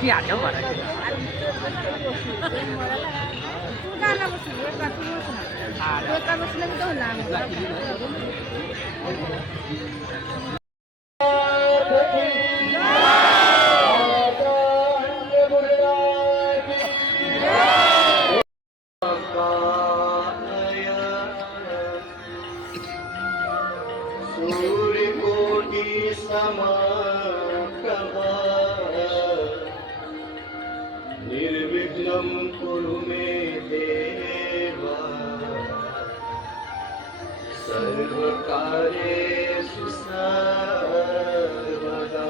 ती आठव मला निर्विघ्नं कुरु मे देवा सर्वकार्येषु सर्वदा।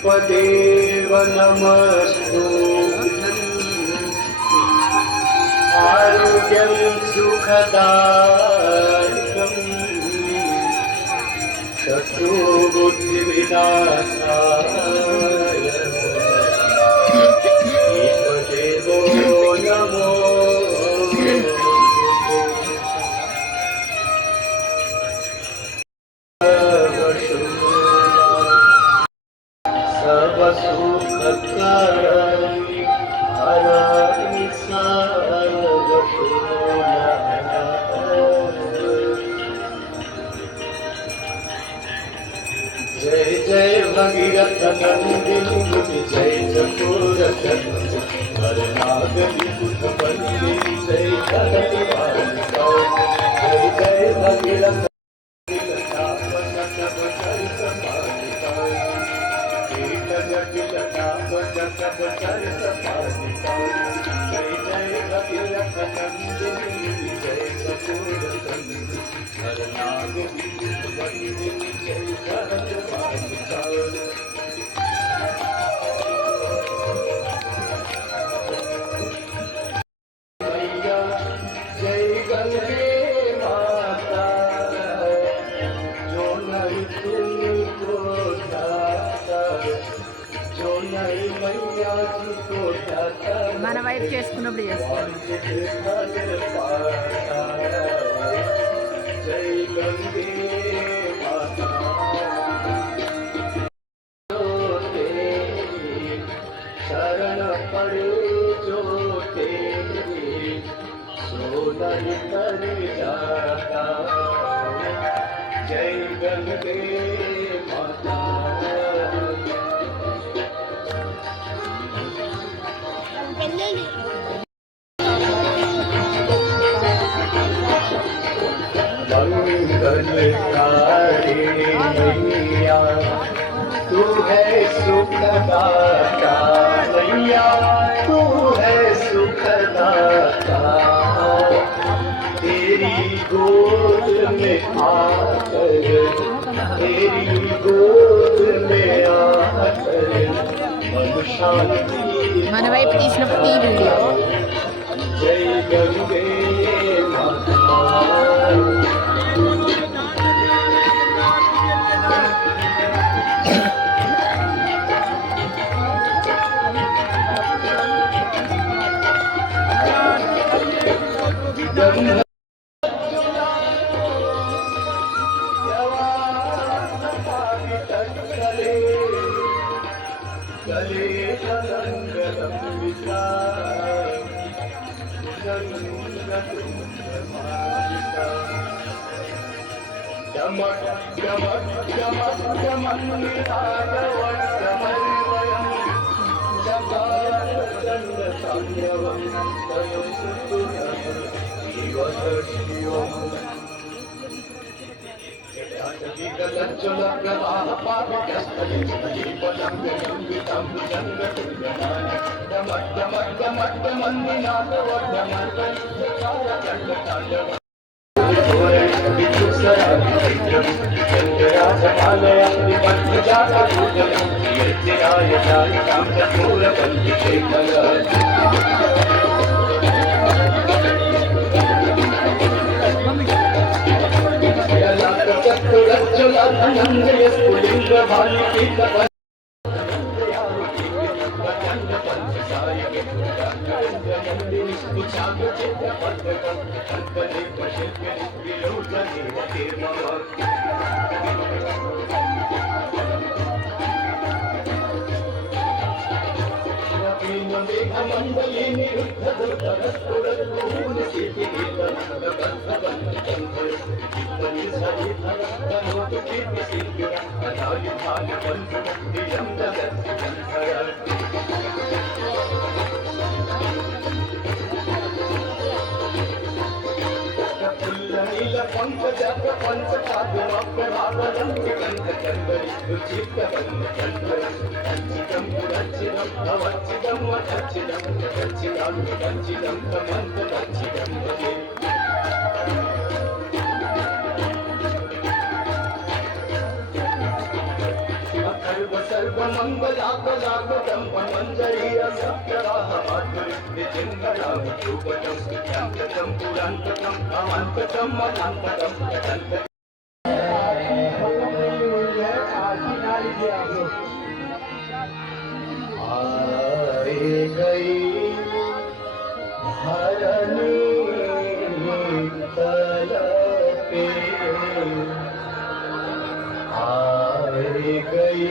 दीपदेव नमस्तुभ्यं आरोग्यं सुखदायकं शत्रुबुद्धिविनाशाय दीपदेवो नमो जय जय भगीरथ नंदिनी जय चकोरचन हरनागरी पुष्पवती जय जगदीवानि जय जय भगीरथ మన వైపు చేసుకున్నప్పుడు చేస్తాను. शरण पड़े जो तेरी सोनल कर जाता जय गंगे माता। मंगलकारी मैया तू है सुखदाता मैया तू है सुखदाता तेरी गोद में आकर तेरी गोद में आकर मन शांति మన వైపు తీసినప్పుడు ఈ వీడియో जय गंगे माता। कले कले तरंगतं विचार चमक चमक चमक चमक निरागवट्टमन्वयम् चकाचन्द्र साम्यवम् स्वयं सुतुरः शिवदर्श्यम् सर्वमङ्गलाकलाकटं मञ्जरीय सप्तराः माधुर्यचिङ्गलां चूपटं शान्ततं पुरान्तकं अमान्तकं मनान्तकं आए गई हरनी तलपे आए गई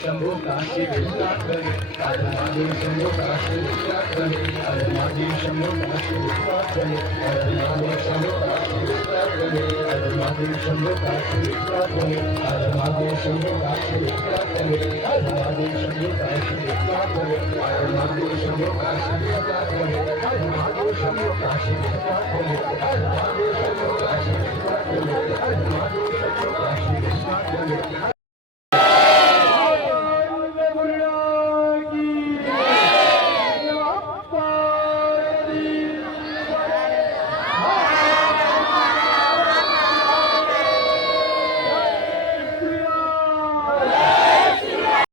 शंभो काशी विश्वासरे अरमादी शंभो काशी विश्वासरे अरमादी शंभो काशी विश्वासरे अरमादी शंभो काशी विश्वासरे अरमादी शंभो काशी विश्वासरे अरमादी शंभो काशी विश्वासरे अरमादी शंभो काशी विश्वासरे अरमादी शंभो काशी विश्वासरे अरमादी शंभो काशी विश्वासरे अरमादी शंभो काशी विश्वासरे अरमादी शंभो